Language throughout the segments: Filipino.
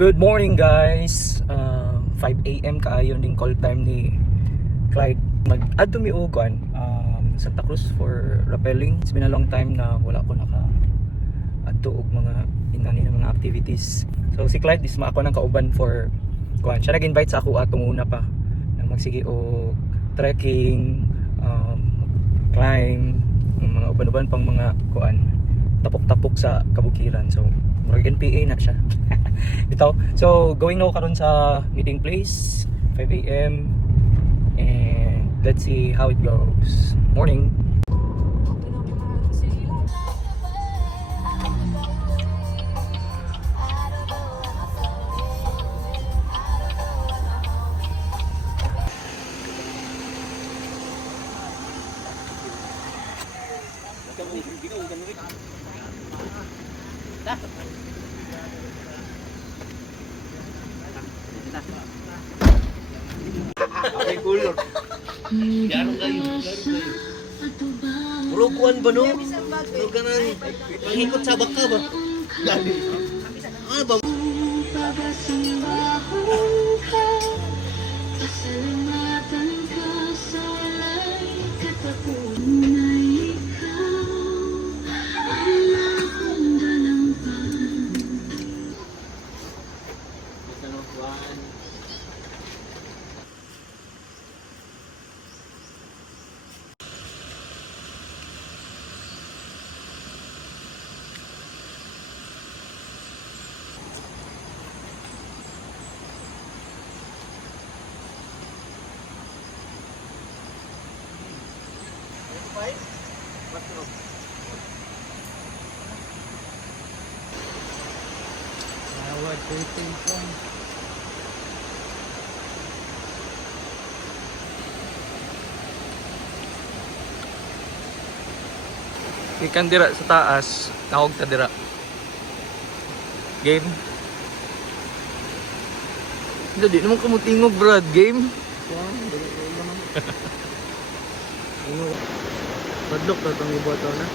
Good morning guys. 5 a.m. kaayon ding call time ni Clyde. Mag-adto mi og Santa Cruz for rappelling. It's been a long time na wala ko naka-adto og mga inani na mga activities. So si Clyde is ako nang kauban for kuan. Siya nag-invite sa ako atong una pa na magsige og trekking, climb, mga uban-uban pang mga kuan tapok-tapok sa kabukiran. So murag NPA na siya. Ito. So going now karon sa meeting place 5 a.m. and let's see how it goes. Morning. Okay, cool. Garo kayo. Uruguan ba no? Uruguan hikot sa baka ba? Ano ba? Ikan dira sa taas, tawag ta dira. Game. Hindi naman kamutingog brad, game. Padlok na itong iboto na.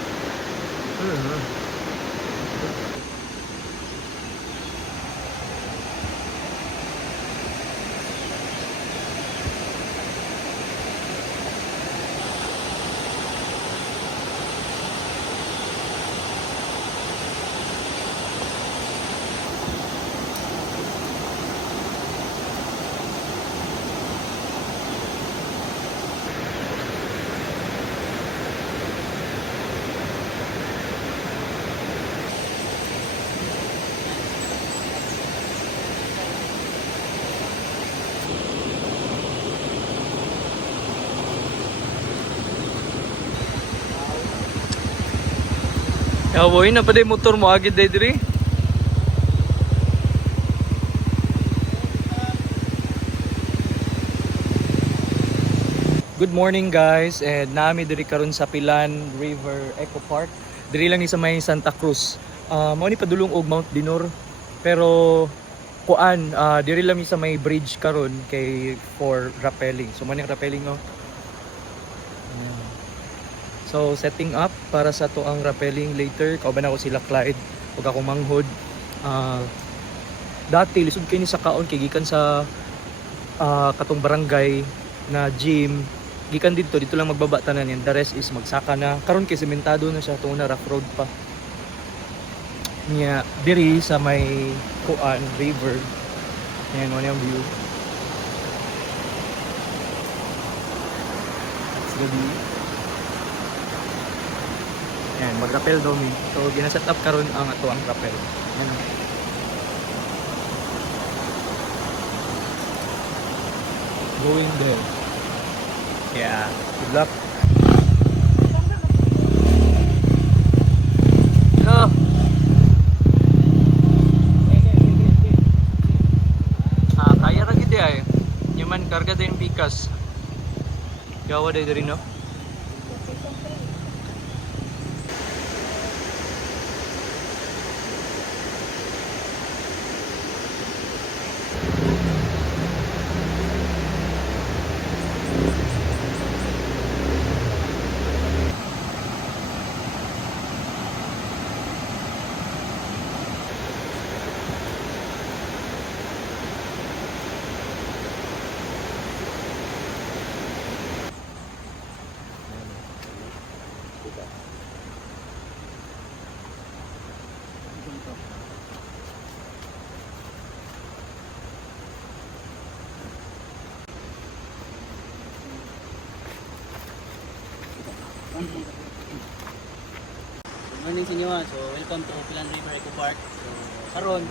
Boy, na pa day motor mo agad day diri. Good morning guys, and nami diri karon sa Pilan River Eco Park. Diri lang ni sa may Santa Cruz. Mao ni padulong og Mount Dinor. Pero kuan, diri lang ni sa may bridge karon kay for rappelling. So man yung rappelling no. So setting up para sa to ang rappelling later. Kauban ako sila Clyde ug ako manghod. Dati lisod kay ni sa kaon kay gikan sa katong barangay na gym. Gikan dito lang magbaba tanan yan. The rest is magsaka na. Karon kay sementado na siya tungod na rough road pa. Nya diri sa may kuan river. Yan mo yung view. It's the view. Yan, mag-rappel daw mi. So, gina-set up karon ang ato ang rappel. Yan. Going there. Yeah, good luck. Oh. Kaya ra gid ay. Nyaman karga din pikas. Yawa day diri no. Good morning sa inyo. So, welcome to Pilan River Eco Park. So, karon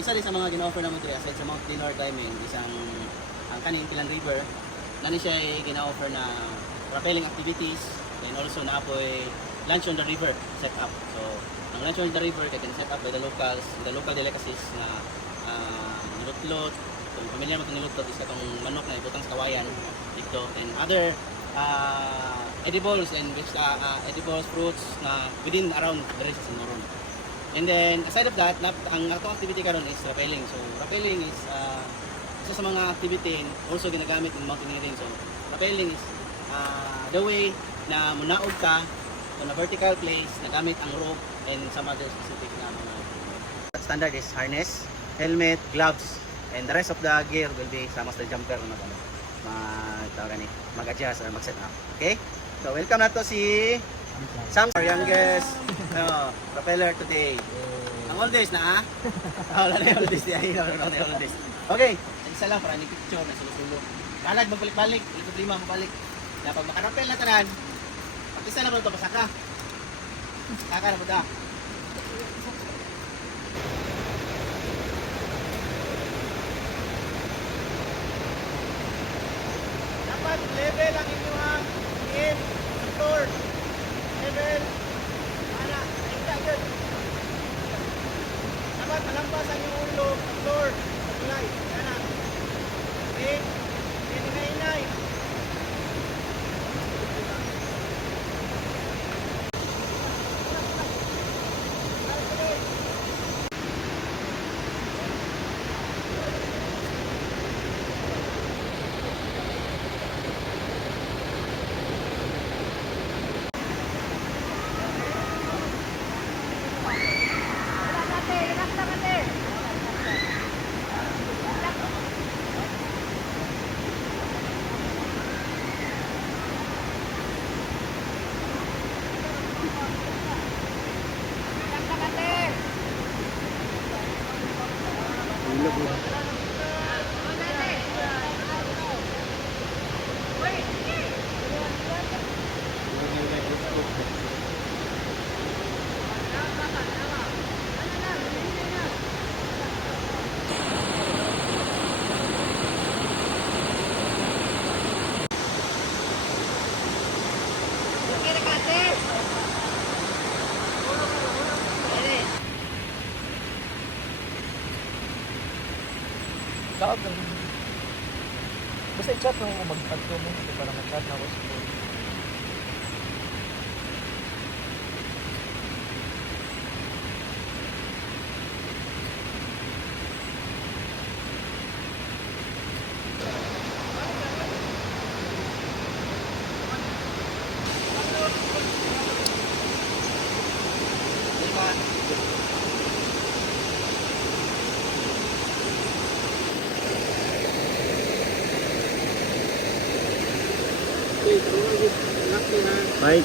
isa din sa mga gina-offer naman dito aside sa Mount Dinor Diamond, isang ang kaning Pilan River. Nani siya ay gina-offer na rappelling activities and also na apoy lunch on the river set up. So, ang lunch on the river kaya set up by the locals, the local delicacies na nilutlot. Kung familiar mo itong nilutlot, isa itong manok na ibutang sa kawayan dito. And other edibles and edibles, fruits na within around the region sa Moron. And then, aside of that, ang atong activity karon is rappelling. So, rappelling is isa sa mga activity also ginagamit in mountaineering. So, rappelling is the way na munaog ka on a vertical place na gamit ang rope and some other specific na mga standard is harness, helmet, gloves, and the rest of the gear will be sa master jumper na mag-adjust or mag-set up. Okay? So, welcome na to si Sam, our youngest rappeller today. Ang oldest na wala na yung oldest. Okay, isa lang para ni picture na sulo-sulo. Kalag, magbalik-balik. Ikot lima, mabalik. Na pag makarappel na tanan, pag isa na ba ito, pasaka. Saka na ba ito? Dapat level ang inyong in floor. Level. Ana, ika yun. Dapat malampas ang inyong ulo, floor. Tulay. Ana. Okay. Inay-inay. Dapat lang. Basta i-chat mo kung mag-adto mo para mag-chat na ako sa phone. Right.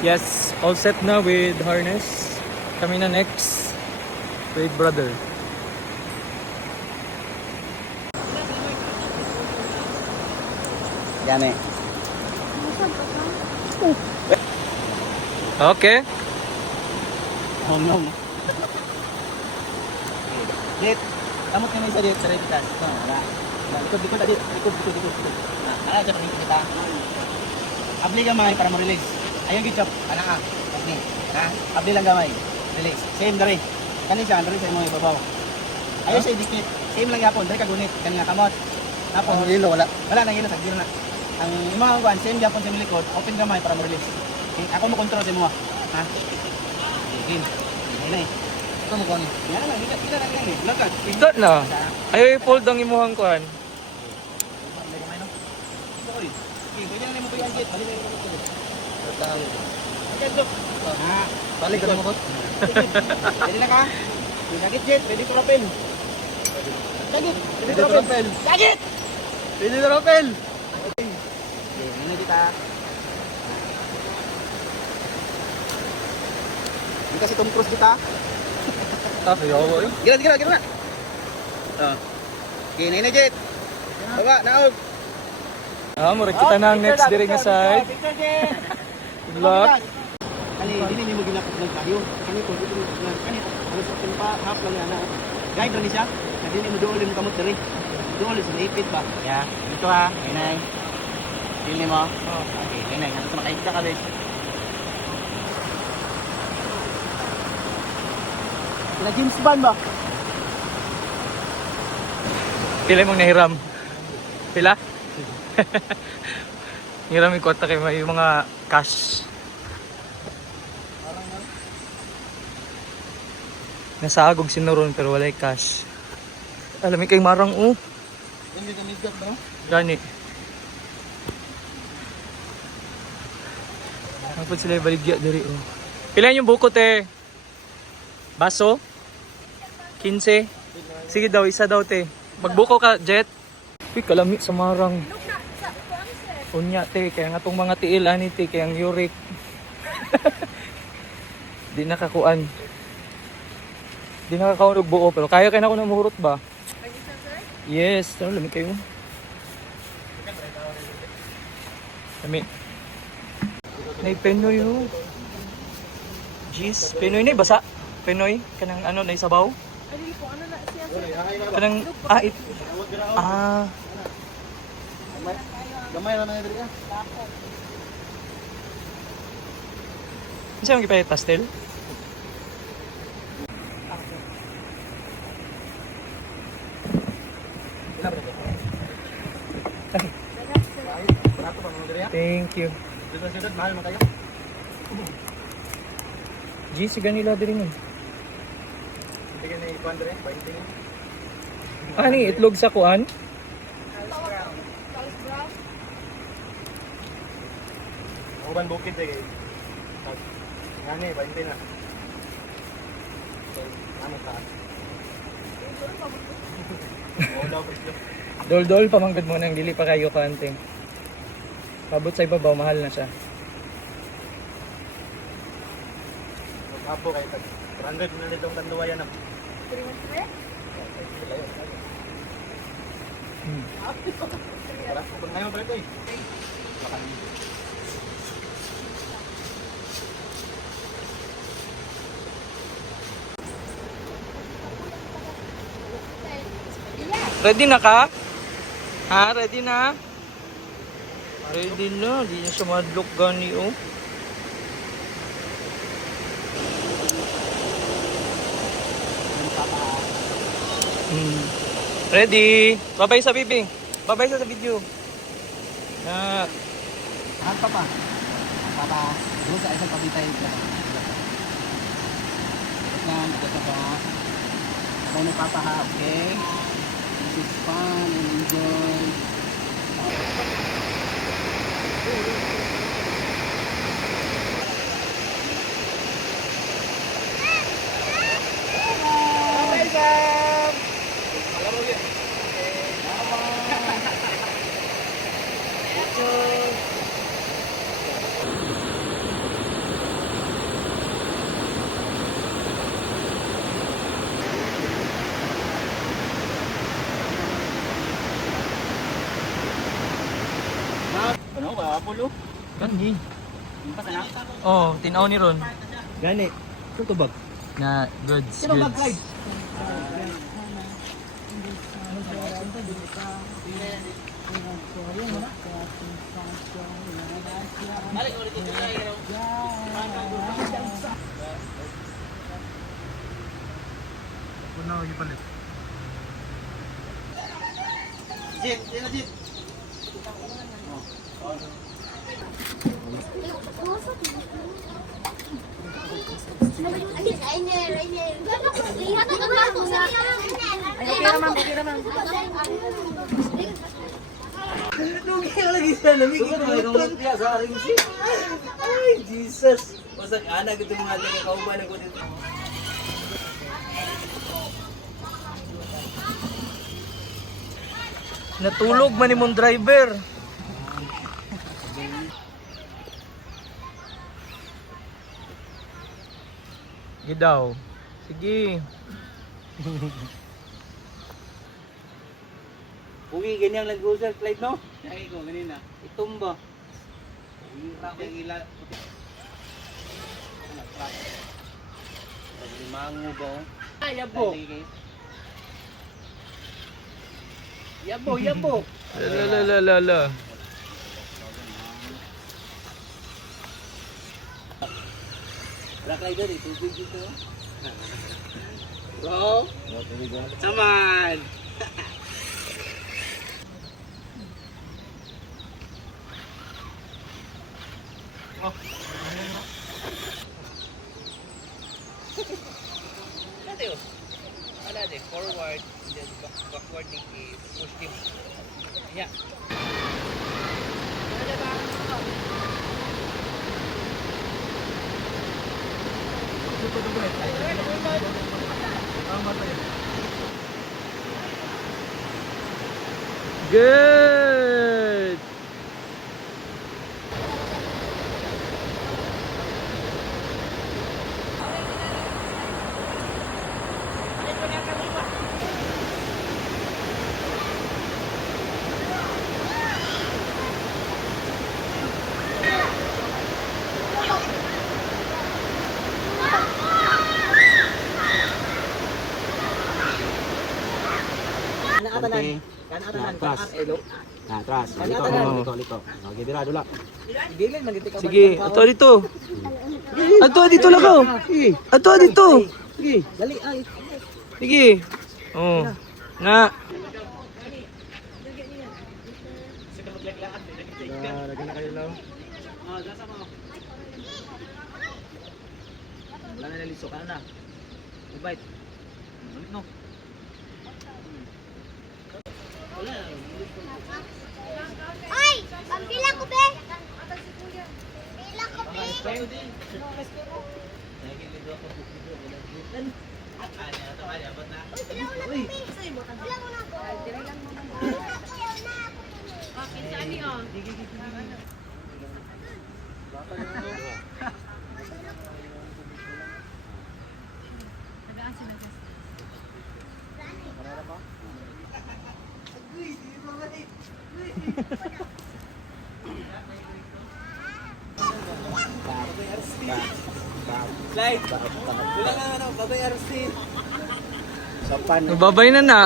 Yes, all set na with harness. Kami na next with brother. Yan eh. Okay. Oh no. Dit, kamot kami sa dit, sa repitas. No, wala. Likod na dit, likod. Ana sa pangit kita. Abli gamay para mo-release. Ayun gid chop, ana ka. Okay. Ha? Abli lang gamay. Release. Same dere. Kani siya dere sa imong ibabaw. Ayun siya dikit. Same lang yapon, dere ka gunit kani nga kamot. Tapos hilo wala. Wala nang hilo sa giro na. Ang imong kuan same yapon sa likod, open gamay para mo-release. Okay, ako mo control sa imo. Ha? Game. Ini. Ito mo kuan. Yan lang, kita lang yan. Lakat. Ito na. Ayaw i-fold ang imuhang kuhan. Oy. Okay, pwede na mo ba yung gate? Balik na mo ko. Okay, look. Balik ka na mo ko. Pwede na ka? Nagit jet, pwede ko rapel. Nagit, pwede ko rapel. Nagit! Pwede na Rapel. Okay, ano kita? Hindi kasi Tom Cruise kita. Sayaw yun. Gira. Okay, na jet. Baba, naog. Mo kita na ang next diri nga side. Picture jet. Good luck. Kani dili mo ginapos ng tayo. Kani ko dito ng kani. Ano sa pa half lang ana. Guide ra ni siya. Dili mo dool mo kamot diri. Dool sa ipit ba? Ya, dito ha. Inay. Dili mo. Okay, inay. Ano sa makita ka din. Sila James Bond ba? Pila mong nahiram? Pila? Hiram yung kwarta kayo may mga cash. Nasagog sinuron pero walay cash. Alam mo kay marang Hindi ka midgat ba? Gani. Kapag sila baligya diri Pila yung buko te? Baso? 15? Sige daw, isa daw te. Magbuko ka, Jet. Uy, kalami sa marang. Unya te, kaya nga tong mga tiil ani te, kaya ang uric. Di nakakuan. Di nakakaon og buo, pero kaya na ako na muhurot ba? Yes, ano lamig kayo? Lami. Nay Penoy oh. Jeez, Penoy na basa. Penoy, kanang ano na isabaw? Kanang Gamay ra na diri ka. Isa ang gipay pastel? Thank you. Dito mahal man kayo. G, siga nila diri nun. Hindi ka na ikuan diri, 20. Ani, itlog sa kuan? Uban bukid eh. Ngani, 20 na. Ano ta? Wala ko ito. Dol-dol, pamanggad mo nang dili pa kayo kanting. Pabot sa ibabaw, mahal na siya. Apo kay tag 300 na nitong tanduwayan na. Wala ko ngayon balik eh. Ready na ka? Ha? Ready na? Ready na. Di na siya madlock gani oh. Ready? Babay sa bibing. Babay sa video. Na. Ang papa. Papa, doon sa isang pabitay ko. Ito pa. Ako ni papa ha, okay? This is fun and enjoy. Ano ba, Apollo? Gani. Yung pa sana? Oh, tinaw ni Ron. Gani. Ito to bag. Na goods. Sino bag guys? Punaw yung palit. Jit, yan na Jit. Lugi lagi. Isa na may gikuton niya sa RMC. Ay, Jesus. Basta anak ito mga taga kauban ako dito. Natulog man imong driver. Gidaw. Sige. Uwi ganyang nag-user flight no? Ay ko ganina. Itumba. Ila. Mango ba? Ay, yabo. Yabo. La. Black Rider eh, tubig dito. Bro. Saman. Ala de forward then backward ni push him. Yeah. Good. Okay. Atras. Atras. Liko. Okay, dira dula. Sige, ato dito. Ato dito lang ko. Ato dito. Sige, dali ay. Sige. Oh. Na. Lagyan na kayo lang. Dasa mo. Wala na naliso ka na. Ibait. Balik no. Ay! Pampilang ko, be! Pilang ko, be! Uy, pilang mo na, be! Pilang mo na ako! Slide. Wala nga ano, babay RC. Sapan. Babay na na.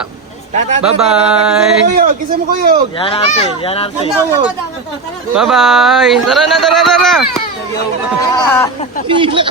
Bye-bye. Kisa mo kuyog. Yan Arce. Bye-bye. Tara na. Pila.